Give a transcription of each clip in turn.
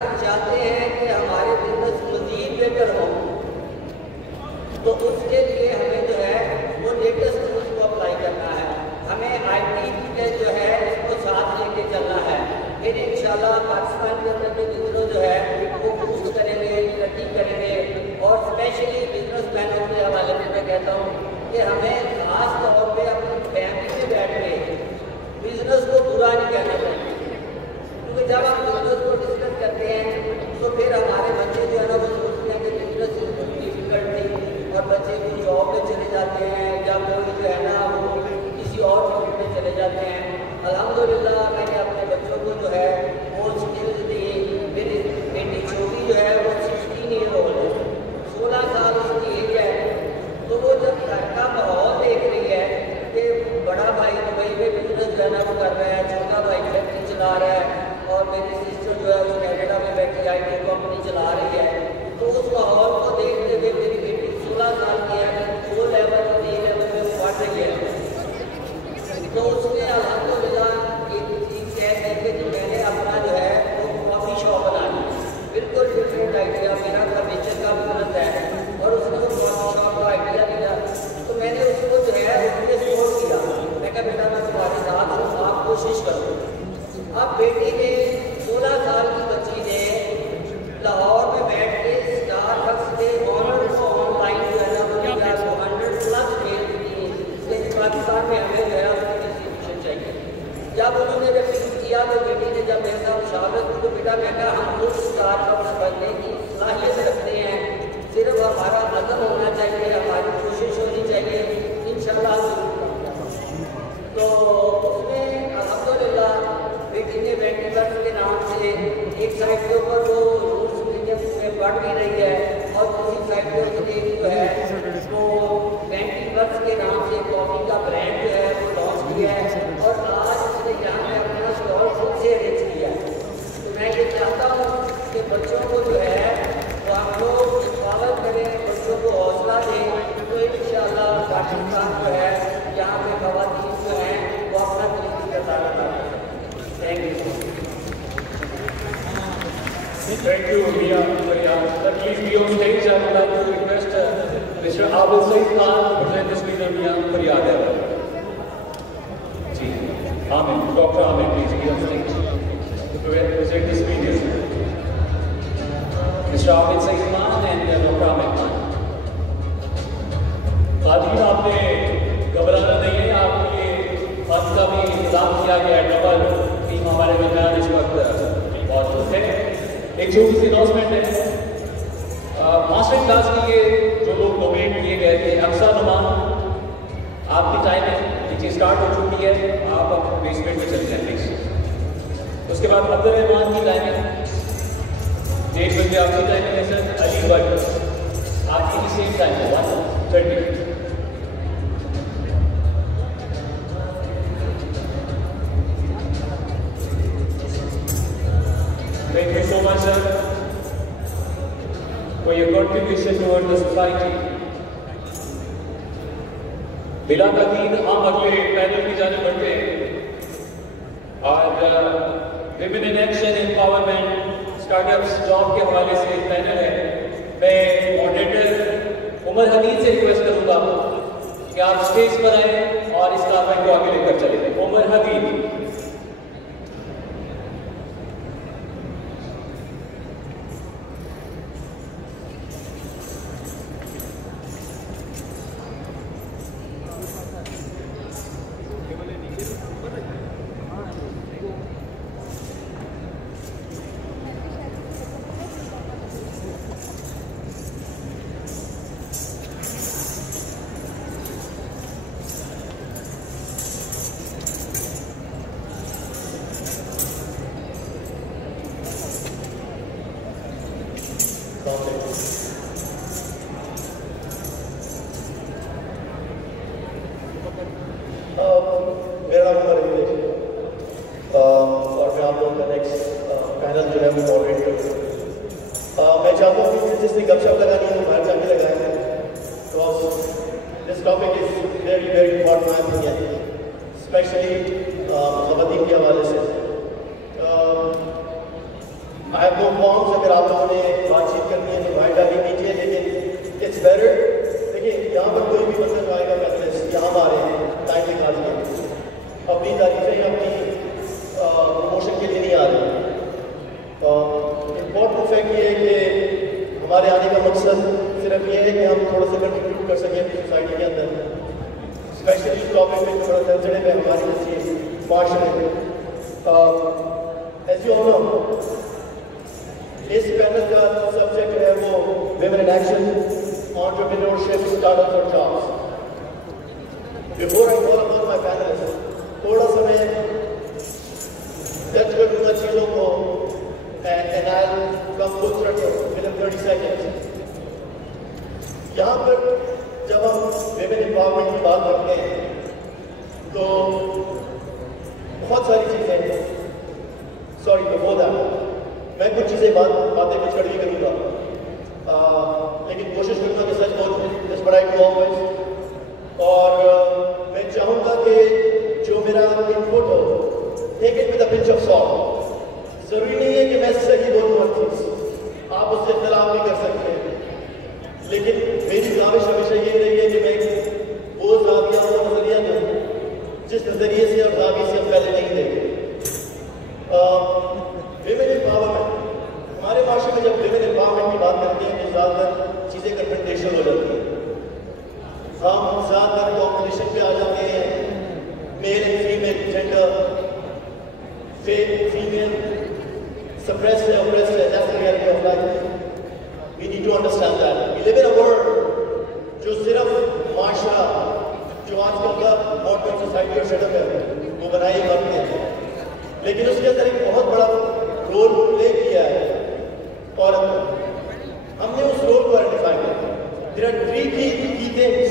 चाहते हैं कि हमारे बिजनेस मजीद बेहतर हो, तो उसके लिए हमें जो है वो लेटेस्ट उसको अप्लाई करना है। हमें IT के जो है इसको साथ लेके चलना है। फिर इंशाल्लाह पाकिस्तान के अंदर के बिजनेस जो है वो बूस्ट करेंगे, तरक्की करेंगे। और स्पेशली बिजनेसमैनों के हवाले में मैं कहता हूँ कि हमें खास तौर पर अपनी फैमिली में बैठ के बिजनेस को बुरा नहीं कहना चाहिए, क्योंकि जब हम बिजनेस को डिस्कस करते हैं तो फिर हमारे बच्चे जो है ना वो सोचते हैं कि बिजनेस डिफिकल्ट थी और बच्चे कोई जॉब में चले जाते हैं या कोई जो है ना वो किसी और फील्ड में चले जाते हैं। अल्हम्दुलिल्लाह मैंने अपने बच्चों को जो है वो स्किल्स दी। मेरी बेटी छोटी जो है वो 16 ईयर ओल्ड है, 16 साल उसकी एज है। तो वो जब घर का माहौल देख रही है कि बड़ा भाई दुबई में बिजनेस जो है ना वो कर रहा है, छोटा भाई फैक्ट्री चला रहा है और मेरी सिस्टर जो है वो कनाडा में बैठी IT कंपनी चला रही है, तो उस माहौल को देखते हुए मेरी बेटी 16 साल की है, 2 लेवल 3 लेवल में पढ़ रही है। तो उसने अल्हम्दुलिल्लाह एक चीज़ कह करके कि मैंने अपना जो है वो कॉफ़ी शॉप बना ली। बिल्कुल डिफरेंट आइडिया, मेरा फर्नीचर का बिजनेस है और उसने वो कॉफ़ी शॉप का आइडिया दिया। तो मैंने उसको जो है उसमें सपोर्ट किया। मैं कहा बेटा मैं तुम्हारे साथ हूँ, आप कोशिश करो। अब बेटी ने 16 साल की बच्ची ने लाहौर में बैठ के स्टारबक्स के ऑनर को ऑनलाइन जो है ना वो 100+ मेल की पाकिस्तान में हमें जो है उसकी डिस्ट्रीब्यूशन चाहिए। जब उन्होंने रिफ्यूज किया तो बेटी ने जब मेरे साथ मुशावरत की तो बेटा मैं कहा हम खुद स्टारबक्स बनने की सलाहियत रखते हैं, सिर्फ हमारा अज़म होना चाहिए, हमारी कोशिश होनी चाहिए, इंशाल्लाह। तो उसमें अल्हम्दुलिल्लाह बेटी ने वेंटिवर्स के नाम से एक साइड के ऊपर वो रूट्स मीडियम में बढ़ भी रही है और दूसरी साइड पे उसने जो है वो वेंटिवर्स के नाम से कॉफ़ी का ब्रांड जो है वो लॉन्च किया है और आज उसने यहाँ पे अपना स्टॉल खुद से अरेंज किया है। तो मैं ये चाहता हूँ कि बच्चों को जो है वो हम लोग एम्पावर करें, बच्चों को हौसला दें, तो इंशाअल्लाह पाकिस्तान जो है यहाँ पे ख़वातीन जो हैं वो अपना तरीके का तारा। Thank you. Thank you, Mia. Please be on stage. I would like to request Mr. Abul Said Khan to present the speaker, Mia Faryad. Ji, Amin. Dr. Amin, please be on stage to present the speaker. Mr. Abul Said Khan and Dr. Amin Khan. खातिन आपने घबराना नहीं है, आपके लिए fund का भी इंतजाम किया गया है। डबल टीम हमारे दरमियान इस वक्त मौजूद है। एक छोटी सी अनाउंसमेंट है, मास्टर क्लास के लिए जो लोग डोनेट किए गए थे, अक्सर नुमान आपकी टाइमिंग नीचे स्टार्ट हो चुकी है, आप अपने बेसमेंट में चले जाए प्लीज। उसके बाद अब्दुल रहमान की टाइमिंग 1 बजे आपकी टाइमिंग है सर। अली भट्ट आपकी भी सेम टाइम है 1:30। Thank you so much, sir, for your contribution towards the society. बिला तकीद हम अगले पैनल की जाने बढ़ते हैं और women in action empowerment startups job के हवाले से एक पैनल है। मैं मॉडरेटर उमर हमीद से रिक्वेस्ट करूंगा कि आप स्टेज पर आए और इस कार्रवाई को आगे लेकर चले। उमर हमीद। मेरा नाम उमर हमीद है और मैं आप लोगों का नेक्स्ट पैनल जो है वो मॉडरेट करूँगा। मैं चाहता हूँ कि जिसने गपशप लगानी है वो बाहर जाके लगाए हैं, तो this topic is very very important my opinion, specially ख़वातीन के हवाले से। आई हैव नो फॉर्म्स, अगर आप लोगों ने बातचीत करनी है तो बाहर जाके कीजिए, लेकिन इट्स बेटर। देखिए यहाँ पर कोई भी बंदा जो आएगा पैनलिस्ट यहाँ आ रहे हैं टाइम निकाल के, अपनी तारीफें अपनी प्रमोशन के लिए नहीं आ रही। इम्पोर्टेंट फैक्ट ये है कि हमारे आने का मकसद सिर्फ ये है कि हम थोड़ा सा कंट्रीब्यूट कर सकें अपनी सोसाइटी के अंदर, स्पेशली इस टॉपिक में थोड़ा सेंसिटिव है हमारे लिए माशरे में। एज यू ऑल नो, इस पैनल का सब्जेक्ट है वो women in action, entrepreneurship, startups और jobs. Before I call upon my panelist, थोड़ा सा मैं टच कर दूंगा चीज़ों को and I'll come full circle within 30 seconds. यहाँ पर जब हम women empowerment की बात करते हैं तो बहुत सारी चीज़ें, सॉरी before that, मैं कुछ चीज़ें बातें कुछ कड़वी करूँगा, लेकिन कोशिश करूँगा कि सच बोलूँ, just what I do always। और मैं चाहूँगा कि जो मेरा इनपुट हो, take it with a pinch of salt। जरूरी नहीं है कि मैं सही बोलूँ हर चीज़, आप उससे इख्तिलाफ भी कर सकते हैं, लेकिन मेरी काविश हमेशा ये रही है कि मैं वो ज़ाविया और नज़रिया दूँ जिस नज़रिए से और ज़ावी से हम पहले नहीं देखे। विमेन एम्पावरमेंट, हमारे माशरे में जब विमेन एम्पावरमेंट की बात करते हैं तो ज़्यादातर चीज़ें कन्फ्रंटेशन हो जाती हैं, हम ज़्यादातर कॉम्पिटिशन पे आ जाते हैं, male and female gender, female, suppressed, oppressed, that's the reality of life. We need to understand that. We live in a world जो सिर्फ माशरा, जो आजकल का मॉडर्न सोसाइटी और सेटअप है वो बनाए बनते हैं, लेकिन उसके अंदर एक बहुत बड़ा रोल प्ले किया है और हमने उस रोल को आइडेंटिफाई किया। There are three key things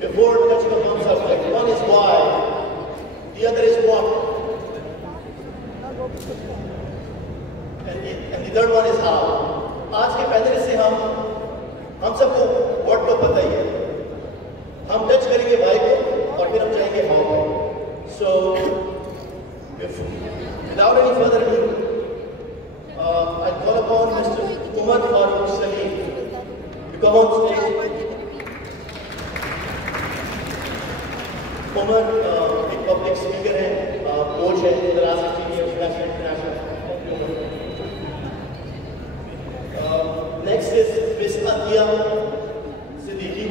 before touching upon subject. One is why, the other is what, and the third one is how. आज के पैनल से हम सबको व्हाट तो पता ही है, हम टच करेंगे वाई को और फिर हम जाएंगे हाउ को। सो without any further ado, I call upon Mr. Umar Farooq Salim to come on stage. Umar एक पब्लिक स्पीकर है, कोच है, international. Next is Miss Atia Siddiqui.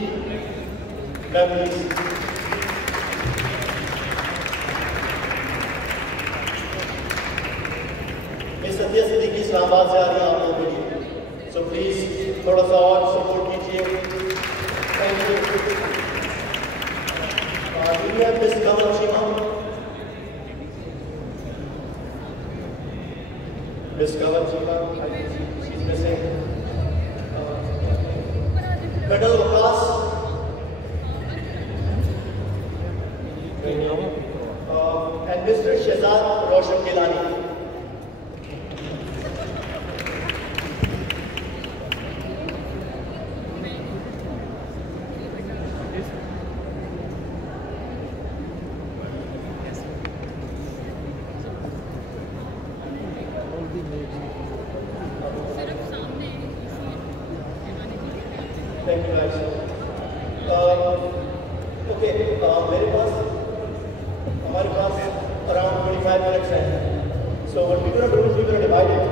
Ma'am, please. Miss Atia Siddiqui Islamabad से आ रही है आप लोगों के लिए, so please थोड़ा सा और सपोर्ट कीजिए। Thank you. Do you have Miss Kamal Chima? Miss Kamal Chima, she's missing. Colonel Waqas. And Mr. Shehzad Roshan Gilani. Thank you guys. Okay, हमारे पास around 25 minutes हैं. So what we're going to do is we're going to divide it.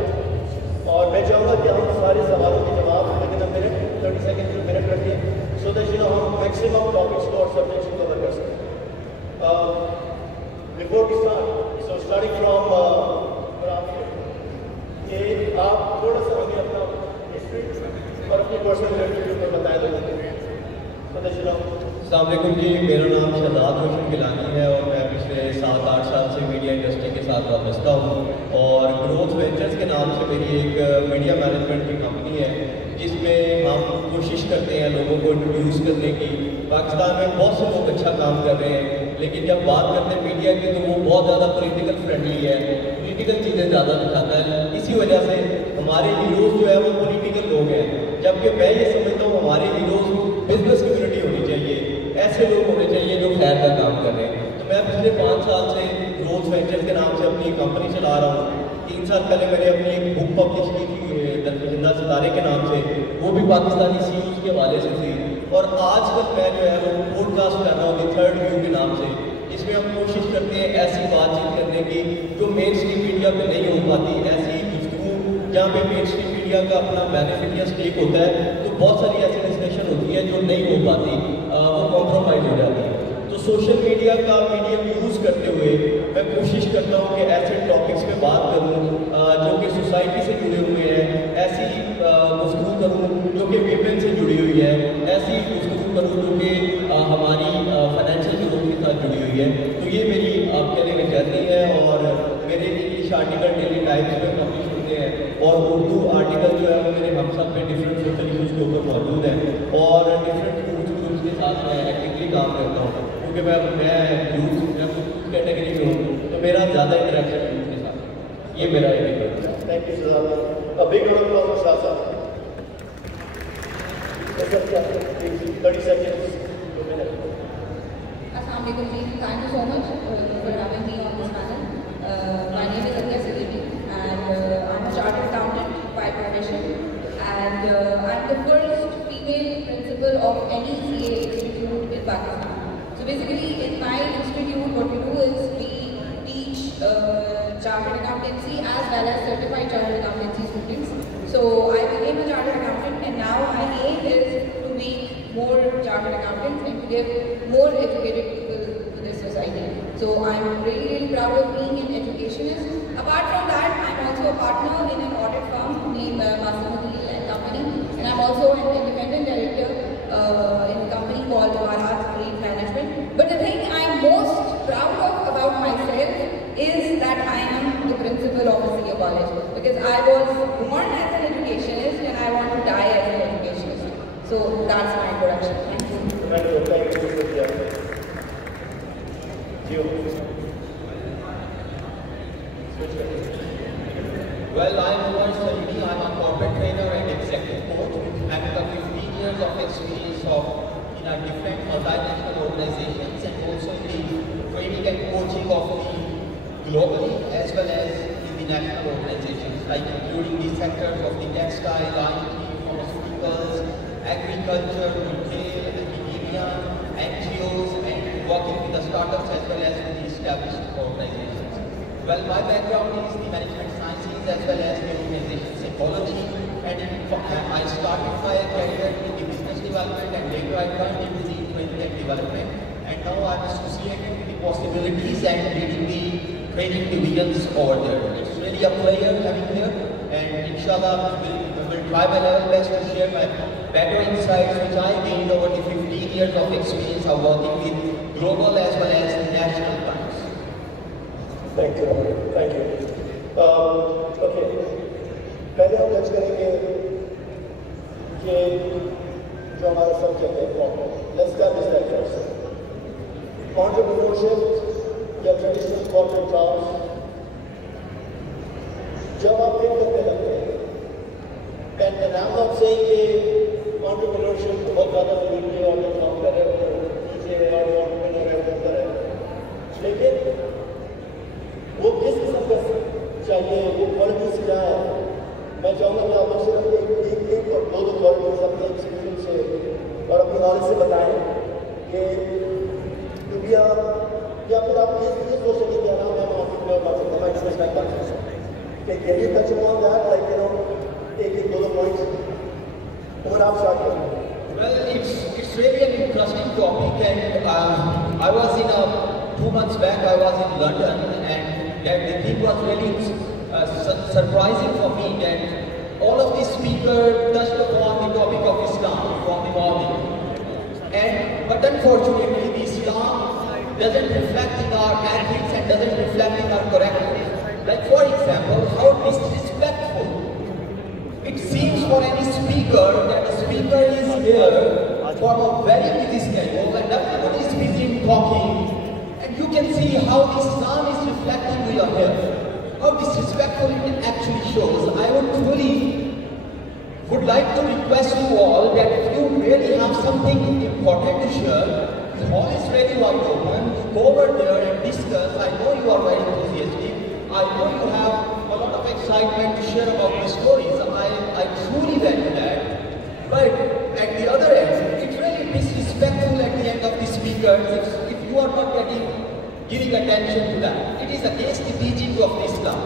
और मैं चाहूँगा कि हम सारे सवालों के जवाब within a minute, 30 seconds to minute रखें, so that हम maximum topics को और subjects को cover कर सकें. Before we start, so starting from ये आप थोड़ा सा हमें अपना हिस्ट्री और अपनी पर्सनल एक्टिविटी पर बताएं लोगों को। अस्सलाम वालेकुम जी, मेरा नाम शहजाद रोशन गिलानी है और मैं पिछले 7-8 साल से मीडिया इंडस्ट्री के साथ वाबस्ता हूँ और ग्रोथ वेंचर्स के नाम से मेरी एक मीडिया मैनेजमेंट की कंपनी है जिसमें हम कोशिश करते हैं लोगों को इंट्रोड्यूस करने की। पाकिस्तान में बहुत से लोग अच्छा काम कर रहे हैं, लेकिन जब बात करते हैं मीडिया की तो वो बहुत ज़्यादा पॉलिटिकल फ्रेंडली है, पॉलिटिकल चीज़ें ज़्यादा दिखाता है। इसी वजह से हमारे हीरोज़ जो है वो पॉलिटिकल लोग हैं, जबकि मैं ये समझता हूँ हमारे हीरोज़ बिजनेस कम्युनिटी होनी चाहिए, ऐसे लोग होने चाहिए जो खैर का काम कर रहे हैं। तो मैं पिछले 5 साल से ग्रोथ वेंचर्स के नाम से अपनी कंपनी चला रहा हूँ। 3 साल पहले मैंने अपनी एक बुक पब्लिश की थी दरमिंदा सितारे के नाम से, वो भी पाकिस्तानी सीयूज के हवाले से थी। और आजकल मैं जो है वो पॉडकास्ट कर रहा हूँ द थर्ड व्यू के नाम से, जिसमें हम कोशिश करते हैं ऐसी बातचीत करने की जो मेन स्ट्रीम मीडिया पे नहीं हो पाती, ऐसी गुफ्तगू जहाँ पे मेन स्ट्रीम मीडिया का अपना बेनिफिट या स्टेक होता है, तो बहुत सारी ऐसी डिस्कशन होती है जो नहीं हो पाती, वो कॉम्प्रोमाइज़ हो जाती है। तो सोशल मीडिया का मीडियम यूज़ करते हुए मैं कोशिश करता हूँ कि ऐसे टॉपिक्स पे बात करूँ जो कि सोसाइटी से जुड़े हुए हैं, ऐसी गुफ्तगू करूँ जो कि वीमेन से जुड़ी हुई है, ऐसी गुफ्तगू करूँ जो कि हमारी फाइनेंशियल ग्रोथ के साथ जुड़ी हुई है। तो ये मेरी आप कह लेंगे जर्नी है, और मेरे इंग्लिश आर्टिकल डेली टाइम्स में पब्लिश होते हैं, और उर्दू आर्टिकल जो है वो मेरे हम सब पे डिफरेंट सोशल इशूज़ के ऊपर मौजूद हैं, और डिफरेंट यूथ ग्रुप्स के साथ मैं एक्टिवली काम करता हूँ, क्योंकि मैं यूथ कैटेगरी में हूँ, तो मेरा ज़्यादा इंटरेक्शन है यूथ के साथ। ये मेरा एक thank you sir. A big round of applause for Shah sir. 30 seconds. Assalamu alaikum ji. Thank you so much for having me on this panel. My name is Adya Siddiqui, and I'm a chartered accountant by profession, and I'm the first female principal of any CA institute in Pakistan. So basically, in my institute, what we do is we teach chartered accountancy as well as certified chartered accountancy students. So I became a chartered accountant, and now my aim is to make more chartered accountants and to give more educated people to this society. So I'm really proud of being an educationist. Apart from that, I'm also a partner in an audit firm named Masamudi and Company, and I'm also an independent director in a company called Bharat Marine Management. But the thing I'm most proud of about myself is that I am the principal of a CA college, because I was born as an educationist and I want to die as an educationist. So that's my introduction. Thank you. Thank you, Sylvia. Well, I'm Umar Salini. I'm a corporate trainer and executive coach. I've got 15 years of experience in our different multinational organizations, and also in the training and coaching of the globally as well as in the national organizations, like including the sectors of the textile, IT, pharmaceuticals, agriculture, retail, academia, NGOs, and working with the startups as well as with the established organizations. Well, my background is the management sciences as well as the organization psychology, and I started my career in the business development, and later I turned into the training and development, and now I'm associated with the possibilities and leading the training divisions over there. It's really a pleasure having here, and inshallah we will try my level best to share my better insights which I gained over the 15 years of experience of working with global as well as the national clients. Thank you. Thank you. Okay. पहले हम जज करेंगे कि जो हमारा subject है corporate, let's start this that first. Entrepreneurship या traditional corporate jobs, जब आप थिंक करने लगते हैं, and I'm not saying कि एंटरप्रेन्योरशिप बहुत ज़्यादा जरूरी है और जो जॉब कर रहे हो नीचे है और एंटरप्रेन्योर है अंदर है, लेकिन वो किस किस्म का चाहिए, वो क्वालिटीज क्या है। मैं चाहूँगा कि आप सिर्फ एक और दो क्वालिटीज अपने एक्सपीरियंस से और अपनी नॉलेज से बताएं कि दुनिया या फिर आप ये सोच सकें कि हाँ मैं एंटरप्रेन्योर बन सकता हूँ, मैं बिजनेसमैन बन सकता हूँ। Can you touch on that, like you know एक दो पॉइंट्स और आप स्टार्ट करें। Well, it's really an interesting topic, and I was in 2 months back. I was in London, and the thing was really surprising for me that all of the speakers touched upon the topic of Islam from the morning, but unfortunately, the Islam doesn't reflect in our ethics and doesn't reflect in our correctness. Like for example, how disrespectful it seems for any speaker that a speaker is here for a very busy schedule and everybody is busy talking, and you can see how the Islam is reflecting to your hair. How disrespectful it actually shows. I would like to request you all that if you really have something important to share, the hall is really wide open. Go over there and discuss. I know you are very enthusiastic. I know you have a lot of excitement to share about the stories. I truly value that. But at the other end, it's really disrespectful at the end of the speakers if you are not giving attention to that. It is against the teaching of Islam.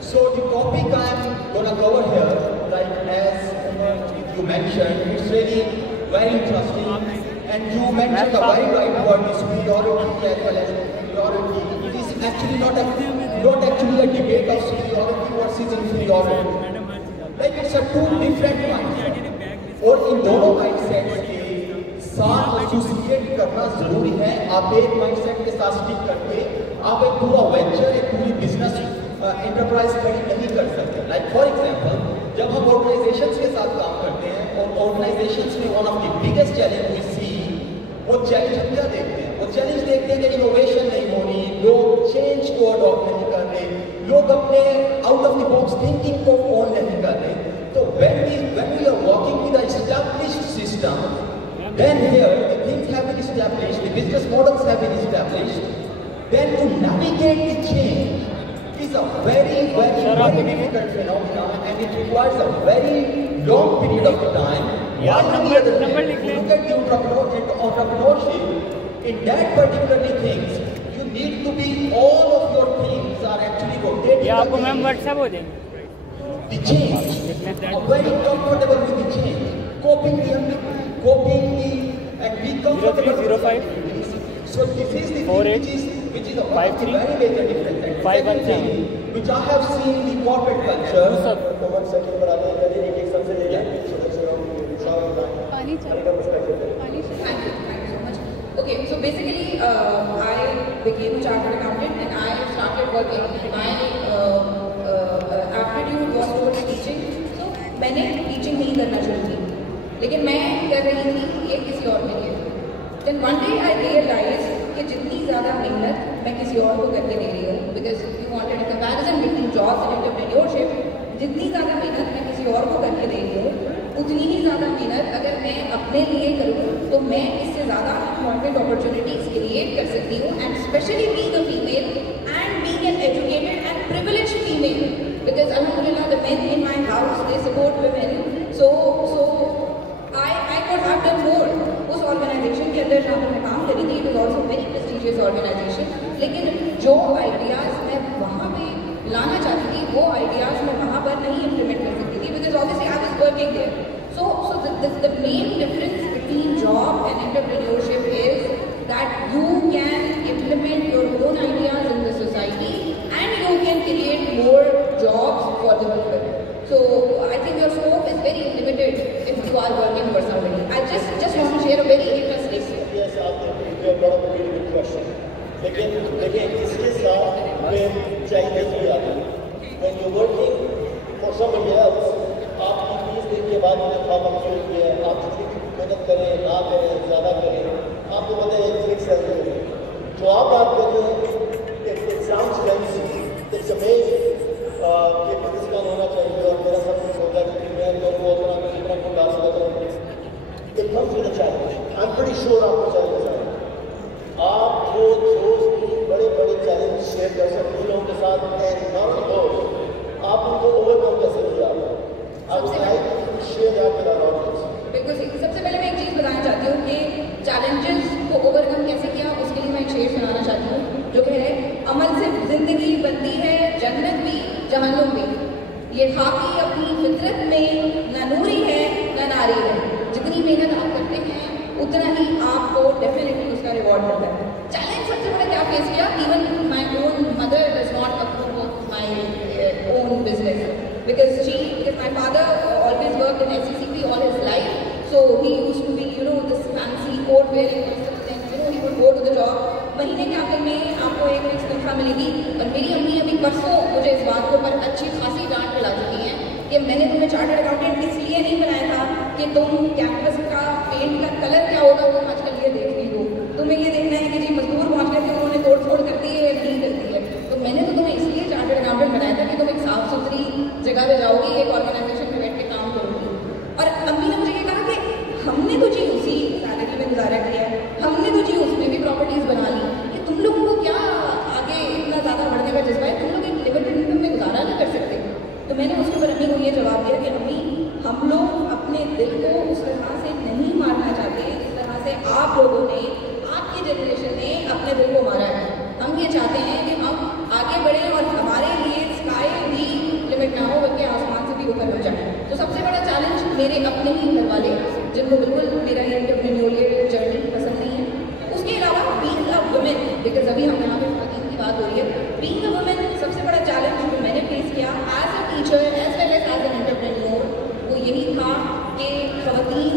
So the topic I'm going to cover here, like as you mentioned, it's really very interesting. And you mentioned a very right word, superiority as well as inferiority. It is actually not actually a debate of superiority versus inferiority. Like it's a two different mindsets. और इन दोनों mindsets के साथ associate करना जरूरी है. आप एक mindset के साथ स्टिक करके आप एक पूरा वेंचर, एक पूरी बिजनेस एंटरप्राइज खड़ी नहीं कर सकते. लाइक फॉर एग्जांपल, जब हम ऑर्गेनाइजेशंस के साथ काम करते हैं और ऑर्गेनाइजेशंस में one of the biggest challenge we see, वो चैलेंज हम क्या देखते हैं? वो चैलेंज देखते हैं कि इनोवेशन नहीं हो रही, लोग चेंज को अडॉप्ट नहीं कर रहे, लोग अपने out of the box thinking को ऑन नहीं कर रहे. So when we are working with an established system, then here the things have been established, the business models have been established. Then to navigate the change is a very difficult phenomenon, and it requires a very long period of time. While on the other hand, if you look at the entrepreneurship, in that particularly things, you need to be, all of your things are actually rotating. ये आपको ma'am WhatsApp हो जाएंगे. The change, very comfortable with the change, coping and be comfortable. 0305 So this is the thing which is a very major difference. And 517 which I have seen in the corporate culture. Okay, so basically, I became a chartered accountant and I started working. My aptitude was towards teaching, so मैंने teaching नहीं करना शुरू की, लेकिन मैं कर रही थी ये किसी और के लिए. Then one day I realized कि जितनी ज़्यादा मेहनत मैं किसी और को करके दे रही हूँ, because we wanted a comparison between jobs and entrepreneurship, जितनी ज़्यादा मेहनत मैं किसी और को करके दे रही हूँ, उतनी ही ज़्यादा मेहनत अगर मैं अपने लिए करूँ तो मैं इससे ज़्यादा एम्प्लॉयमेंट अपॉर्चुनिटीज़ क्रिएट कर सकती हूँ. And specially being a female and being an educated and privileged female, because alhamdulillah the men in my house they support women, so I could have done more. उस organisation के अंदर जहाँ पर मैं काम करी थी, it is also very prestigious organisation, लेकिन जो आइडियाज़ मैं वहाँ पे लाना चाहती थी वो आइडियाज़ मैं वहाँ पर नहीं इम्प्लीमेंट कर सकती थी, because obviously I was working there. So the main difference between job and entrepreneurship is that you can implement your own ideas in the society and you can create more jobs for the people. So I think your scope is very limited if you are working for somebody. I just want to share a very interesting. Yes, you have got a very good question. लेकिन इसके साथ में challenges भी आते हैं. When you're working for somebody else, आपकी fees देने के बाद उन्हें काम मंजूर किया है, आप जितनी मेहनत करें ना करें ज़्यादा करें, आपको पता है एक फिक्स सैलरी है. जो आप बात कर रहे हैं, it sounds fancy, it's amazing कि बिजनेसमैन होना चाहिए और मेरा सब कुछ होगा कि मैं करूँ और मैं इतना को डाल सकता हूँ. It comes with a challenge. I'm pretty sure आपको चैलेंज आएगा. आप जो दोस्त की बड़े चैलेंज शेयर कर सकते हैं लोगों के साथ, and none of those आप उनको ओवरकम कैसे किया? I would like to share that with our audience. बिल्कुल सही. सबसे पहले मैं एक चीज़ बताना चाहती हूँ कि चैलेंजेस को ओवरकम कैसे किया, उसके लिए मैं एक शेर सुनाना चाहती हूँ जो कि है, अमल से जिंदगी बनती है जन्नत भी जहन्नुम भी, ये खाकी अपनी फितरत में न नूरी है न नारी है, जितनी मेहनत आप करते हैं उतना ही आपको डेफिनेटली उसका रिवॉर्ड मिलता है. चैलेंज सबसे बड़ा क्या फेस किया, even my own mother does not approve of my own business, because my father always worked in SCCP all his life, so he used to be, this fancy coat wearing person, and he would go to the job. महीने के आखिर में आपको एक fix तनख्वाह मिलेगी, और मेरी अम्मी अभी परसों मुझे इस बात के ऊपर अच्छी खासी डांट खिला चुकी हैं कि मैंने तुम्हें चार्टर्ड अकाउंटेंट इसलिए नहीं बनाया था कि तुम कैंपस का पेंट का कलर क्या होगा वो आजकल ये देख रही हो, तुम्हें ये देखना है कि जी मजदूर पहुँच करके उन्होंने तोड़ फोड़ कर दी है या नहीं कर दी है. तो मैंने तो तुम्हें इसलिए चार्टर्ड अकाउंटेंट बनाया था कि तुम एक साफ सुथरी जगह पे जाओगी, एक ऑर्गेनाइजेशन में बैठ के काम करोगी. और अम्मी ने मुझे ये कहा कि हमने तो जी उसी सैलरी में गुजारा किया है, हमने तो जी उसमें भी प्रॉपर्टीज बना ली, कि तुम लोगों को क्या आगे इतना ज़्यादा बढ़ने का जज्बा है, तुम लोग एक लिमिटेड इनकम में गुजारा नहीं कर सकते. तो मैंने उसके ऊपर अम्मी को ये जवाब दिया कि अम्मी, हम लोग अपने दिल को उस तरह से नहीं मारना चाहते जिस तरह से आप लोगों ने, आपकी जनरेशन ने अपने दिल को मारा है। हम ये चाहते हैं कि हम आगे बढ़ें और हमारे लिए स्काई भी लिमिट ना हो बल्कि आसमान से भी ऊपर हो जाए। तो सबसे बड़ा चैलेंज मेरे अपने ही घर वाले, जिनको बिल्कुल मेरा ये एंटरप्रेन्योरियल जर्नी पसंद नहीं है। उसके अलावा बीइंग अ वुमेन, बिकॉज अभी हम यहाँ पे ख़वातीन की बात हो रही है, बीइंग अ वुमेन सबसे बड़ा चैलेंज जो मैंने फेस किया as a teacher as well as an entrepreneur, वो यही था कि ख़वातीन,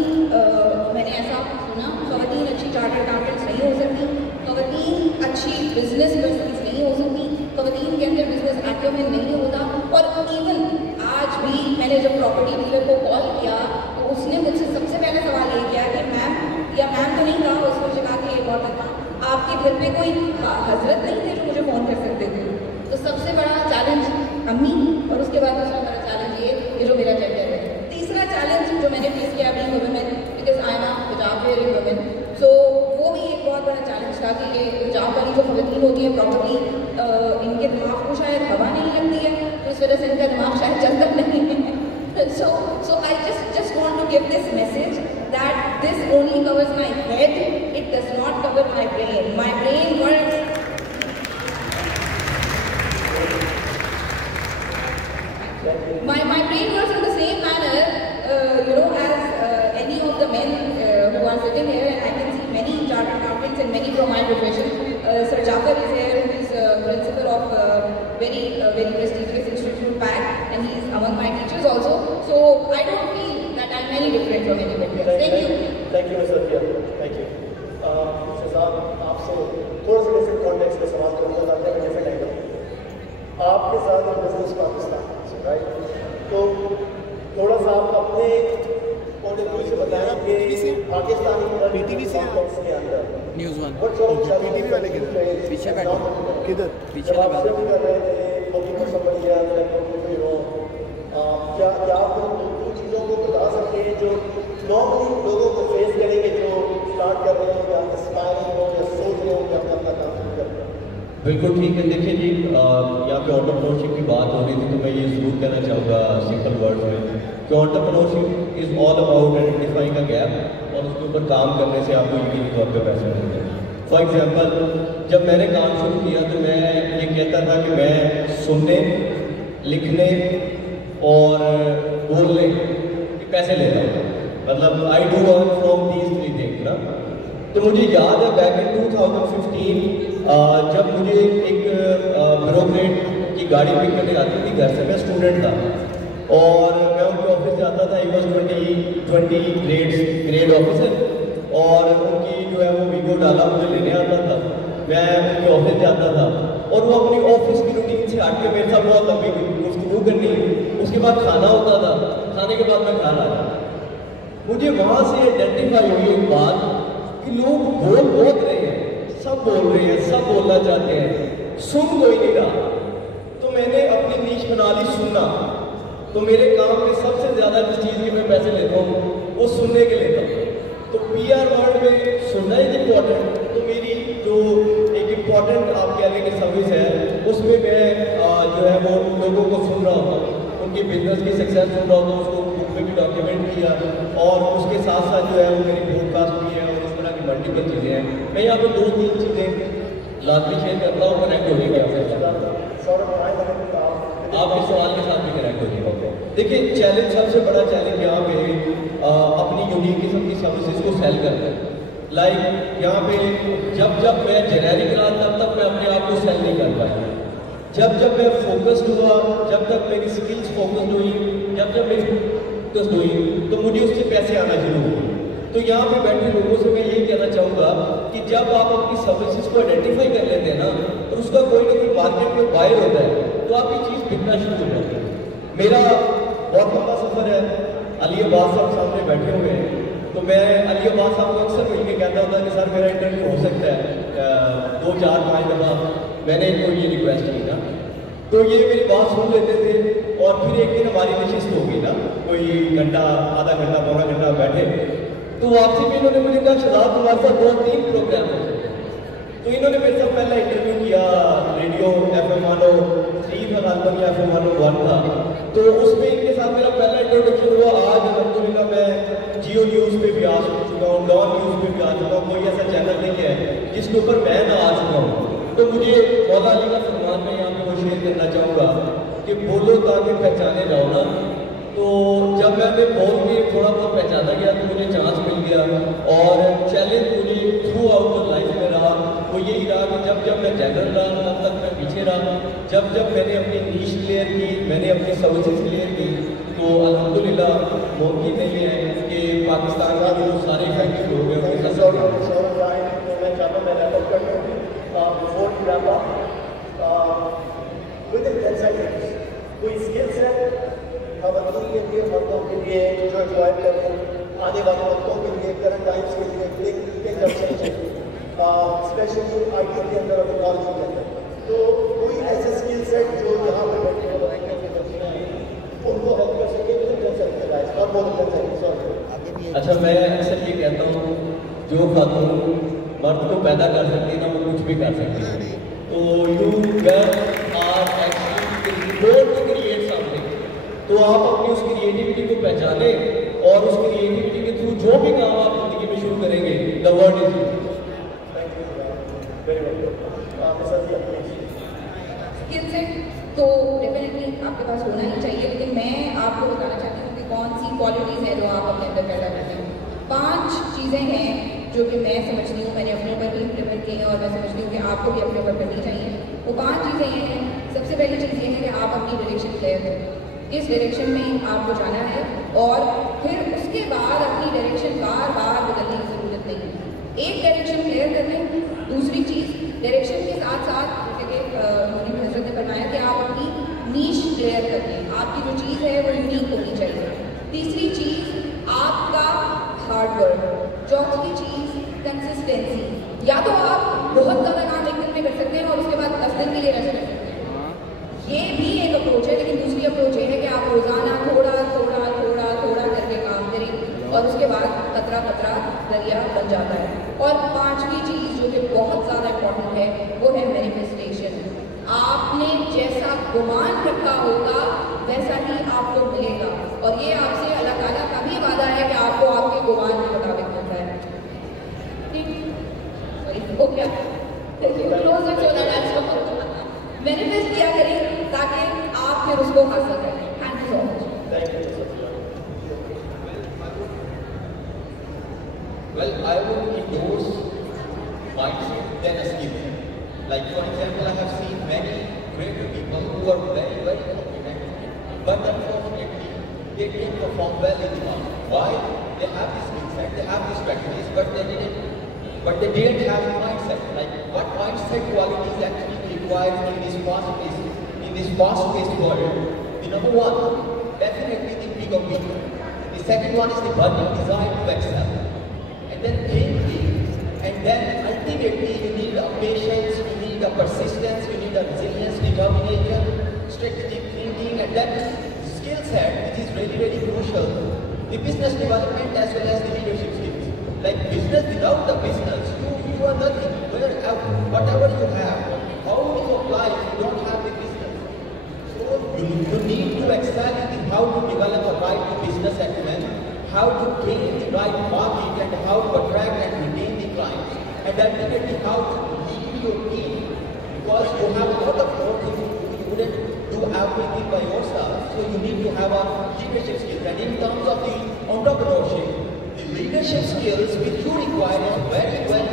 मैंने ऐसा सुना, ख़वातीन अच्छी चार्टर्ड अकाउंटेंट्स नहीं हो सकती, ख़वातीन अच्छी बिजनेस पर्सन नहीं हो सकती, ख़वातीन के अंदर बिजनेस एक्यूमेन नहीं होता। और इवन आज भी मैंने जब प्रॉपर्टी डीलर को कॉल किया तो उसने मुझसे सबसे पहले सवाल ये किया कि मैम, या मैम तो नहीं कहा, उसने मुझे कहा कि ये बहुत अच्छा, आपके घर पे कोई हजरत नहीं थे जो मुझे फ़ोन कर सकते थे। तो सबसे बड़ा चैलेंज अम्मी, और उसके बाद दूसरा बड़ा चैलेंज ये जो मेरा जेंडर है। तीसरा चैलेंज जो मैंने फेस किया being a women, because I am a हिजाब वेयरिंग वुमेन, सो वो भी एक बहुत बड़ा चैलेंज था कि ये हिजाब वाली जो ख़वातीन होती है प्रॉपर्टी, इनके दिमाग को शायद हवा नहीं लगती है, तो इस वजह से इनका दिमाग शायद चलता नहीं है। So I just want to give this message that this only covers my head, it does not cover my brain. My brain works. My brain works in the same manner, as any of the men who are sitting here, and I can see many chartered accountants and many from my profession. Sir Jafar is here, who is principal of very prestigious institute PAC, and he is among my teachers also. So I don't feel that I'm any different from anybody else. Thank you. Thank you, Ms. Sathya. Thank you. साहब, आपसे थोड़ा सा different context में सवाल करूँगा ताकि मैं different angle आपके साथ बिजनेस पाकिस्तान, राइट? तो थोड़ा सा आप अपने पॉइंट ऑफ व्यू से बताएं कि पाकिस्तानी कॉन्टेक्स्ट के अंदर न्यूज़ वन पीटीवी वाले पीछे बैठो, किधर पीछे जब आप शिफ्ट कर रहे थे बुकिंग फॉर समबडी एल्स, क्या आप उन चीज़ों को बता सकते हैं जो नॉर्मली लोगों को फेस करेंगे जो स्टार्ट कर रहे हो या एस्पायरिंग हो या सोच रहे हो कि अपना अपना काम शुरू कर रहे हो? बिल्कुल ठीक है। देखिए जी, यहाँ पे एंटरप्रेन्योरशिप की बात हो रही थी, तो मैं ये ज़रूर कहना चाहूँगा सिंपल वर्ड्स में कि entrepreneurship is all about identifying a gap और उसके ऊपर काम करने से आपको यकीनी तौर पर पैसे मिलते हैं। फॉर एग्जाम्पल, जब मैंने काम शुरू किया तो मैं ये कहता था कि मैं सुनने, लिखने और बोलने के पैसे लेता हूँ, मतलब I do earn from these 3 things ना। तो मुझे याद है बैक इन 2015 जब मुझे एक ब्यूरोक्रेट की गाड़ी पिक करने आती थी घर से, मैं स्टूडेंट था और मैं उनके ऑफिस जाता था। ही वॉज 20 ग्रेड ऑफिसर और उनकी जो है वो वीगो डाला मुझे लेने आता था, मैं उनके ऑफिस जाता था और वो अपनी ऑफिस की रूटीन से हट के मेरे साथ बहुत लंबी गुफ्तगू करनी। उसके बाद खाना होता था, खाने के बाद मैं घर आया। मुझे वहाँ से आइडेंटिफाई हुई एक बात कि लोग बोल बहुत रहे हैं, सब बोल रहे हैं, सब बोलना चाहते हैं, सुन कोई नहीं रहा। तो मैंने अपनी नीश बना ली सुनना। तो मेरे काम में सबसे ज़्यादा जिस चीज़ के मैं पैसे लेता हूँ वो सुनने के लेता हूँ। तो PR वर्ल्ड में सुनना इज इम्पॉर्टेंट। तो मेरी जो एक इम्पॉर्टेंट आप कह लें कि सर्विस है, उसमें मैं जो है वो लोगों को सुन रहा होता हूँ, उनकी बिजनेस की सक्सेस सुन रहा होता हूँ, उसको बुक में भी डॉक्यूमेंट किया और उसके साथ साथ जो है वो मेरी पॉडकास्ट भी है और इस तरह की मल्टीपल चीज़ें हैं। मैं यहाँ पर 2-3 चीज़ें लाजमी शेयर करता हूँ, कनेक्ट हो जाएगी आपके सवाल के साथ भी कनेक्ट हो जाएगा। देखिए, चैलेंज, सबसे बड़ा चैलेंज यहाँ पे अपनी यूनिक किस्म की सर्विसेज को सेल करना है। लाइक यहाँ पे जब मैं जेनेरिक रहा तब मैं अपने आप को सेल नहीं कर पाया। जब मैं फोकस्ड हुआ, जब तक मेरी स्किल्स फोकस्ड हुई, जब मेरी फोकस्ड हुई तो मुझे उससे पैसे आना शुरू हुए। तो यहाँ पे बैठे लोगों से मैं ये कहना चाहूँगा कि जब आप अपनी सर्विसेज को आइडेंटिफाई कर लेते हैं ना, तो उसका कोई ना कोई मार्केट में बाय होता है तो आपकी चीज़ बिकना शुरू हो जाती है। मेरा बहुत लंबा सफ़र है, अली अब्बास साहब सामने बैठे हुए हैं, तो मैं अली अब्बास साहब को अक्सर मिल के कहता होता कि सर मेरा इंटरव्यू हो सकता है 2, 4, 5 दफ़ा मैंने इनको ये रिक्वेस्ट की ना, तो ये मेरी बात सुन लेते थे और फिर एक दिन हमारी नशिस्त हो गई ना, कोई घंटा, आधा घंटा, पौना घंटा बैठे, तो वापसी में इन्होंने मुझे कहा शहजाद तुम्हारे साथ 2-3 प्रोग्राम है। तो इन्होंने मेरे साथ पहला इंटरव्यू किया रेडियो FM 103 FM 1 था, तो उसमें इनके साथ मेरा पहला इंट्रोडक्शन हुआ। आज अल्हम्दुलिल्लाह मैं जियो न्यूज़ पे भी आ चुका हूँ, डॉन न्यूज़ पे भी आ चुका हूँ। कोई ऐसा चैनल नहीं है जिसके ऊपर मैं ना आ चुका हूँ। तो मुझे मौला अली का फरमान में यहाँ पे वो शेयर करना चाहूँगा कि बोलो ताकि पहचाने जाओ ना। तो जब मैं बोल के थोड़ा बहुत पहचाना गया तो मुझे चांस मिल गया, और चैलेंज मुझे थ्रू आउट लाइफ में रहा। वो यही रहा कि जब जब मैं जनरल रहा तब तक मैं पीछे रहा। जब जब मैंने अपनी नीश क्लियर की, मैंने अपनी सर्विसेज क्लियर की, तो अल्हम्दुलिल्लाह मुमकिन नहीं है कि पाकिस्तान का जो सारे इफेक्टिव लोग हैं उनके साथ मैं चाहता हूँ मैं रैप अप कर दूँ before wrap up with in 10 seconds कोई स्किल्स है खवतीन के लिए, मर्दों के लिए जो एंजॉय करते हैं, आने वाले वक्तों के लिए, करंट टाइम्स के लिए, स्पेशली आईटी के अंदर और टेक्नोलॉजी के अंदर। तो कोई ऐसे स्किल सेट जो यहाँ पर बैठे हैं उनको हेल्प कर सके विद इन 10 सेकंड्स और मोर देन 10 सेकंड्स। अच्छा, मैं अक्सर ये कहता हूँ जो खातून मर्द को पैदा कर सकती है ना वो कुछ भी कर सकती है। तो you girl are actually born to create something. तो आप अपनी उस क्रिएटिविटी को पहचाने और उस क्रिएटिविटी के थ्रू जो भी काम आप जिंदगी में शुरू करेंगे, the word is skill set तो डेफिनेटली आपके पास होना ही चाहिए, लेकिन मैं आपको बताना चाहती हूँ कि कौन सी क्वालिटीज़ हैं जो आप अपने अंदर पैदा करते हैं। 5 चीज़ें हैं जो कि मैं समझती हूँ, मैंने अपने ऊपर भी इम्प्लीमेंट की हैं और मैं समझती हूँ कि आपको भी अपने ऊपर करनी चाहिए। वो 5 चीज़ें ये हैं। सबसे पहली चीज़ ये है कि आप अपनी डायरेक्शन क्लियर करें, किस डायरेक्शन में आपको जाना है, और फिर उसके बाद अपनी डायरेक्शन बार बार बदलने की ज़रूरत नहीं है। एक डायरेक्शन क्लियर कर लें। दूसरी चीज़, डायरेक्शन के साथ साथ जैसे कि हजरत ने बताया कि आप अपनी नीश क्लियर कर लें, आपकी जो चीज़ है वो यूनिक होनी चाहिए। तीसरी चीज़ आपका हार्ड वर्क। चौथी चीज़ कंसिस्टेंसी। या तो आप बहुत ज़्यादा काम एक दिन में कर सकते हैं और उसके बाद 10 दिन के लिए रेस्ट कर सकते हैं, ये भी एक अप्रोच है। लेकिन दूसरी अप्रोच ये है कि आप रोज़ाना थोड़ा थोड़ा थोड़ा थोड़ा करके काम करें और उसके बाद कतरा कतरा दरिया बन जाता है। और 5वीं चीज़ जो कि बहुत ज़्यादा इम्पोर्टेंट है वो है मैनिफेस्टेशन। आपने जैसा गुमान रखा होगा वैसा ही आपको मिलेगा, और ये आपसे अल्लाह ताला का भी वादा है कि आपको आपके गुमान के मुताबिक मिलता है। ठीक, हो गया। मैनिफेस्ट किया करें ताकि आप फिर उसको हासिल करें। Thank you so much. Well, I would endorse mindset than a skill. Like for example, I have seen many great people who are very, very confident, but unfortunately, they didn't perform well in the market. Why? They have this skill set, they have these strategies, but they didn't have the mindset. Like what mindset qualities actually required in this fast-paced world? The number one, definitely the big of big. The second one is the burning desire to excel. And then think big. And then ultimately you need a patience, you need a persistence, you need a resilience, determination, strategic thinking, and that skill set which is really, really crucial. The business development as well as the leadership skills. Like business, without the business, you are nothing. Whatever you have, how do you apply if you don't have the business? So you need to excel in how to develop a right business acumen, how to gain the right market, and how to attract and retain the clients, and ultimately how to lead your team, because you have a lot of more things to do. You wouldn't do everything by yourself, so you need to have a leadership skills. And in terms of the entrepreneurship, the leadership skills which you require is very different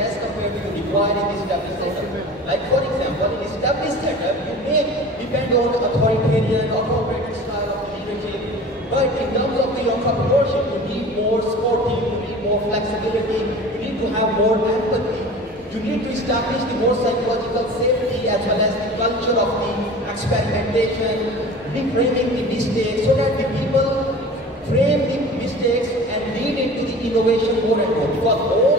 as compared to you require in the established setup. Like for example, in established setup, you may depend on the authoritarian or corporate style of leadership. But in terms of the entrepreneurship, you need more sporting, you need more flexibility, you need to have more empathy. You need to establish the more psychological safety as well as the culture of the experimentation, reframing the mistakes so that the people frame the mistakes and lead into the innovation more and more. Because all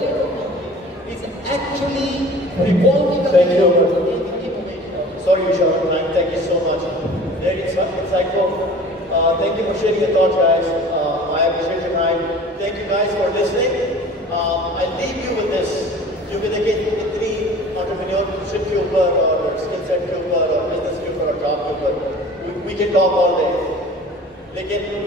is actually revolving around the innovation. Sorry, Vishal, thank you so much. Very insightful. Thank you for sharing your thoughts, guys. I appreciate your time. Thank you guys for listening. I'll leave you with this. क्योंकि देखिए 3 entrepreneurship के ऊपर और skill set के ऊपर और business के ऊपर और job के ऊपर we can talk all day. लेकिन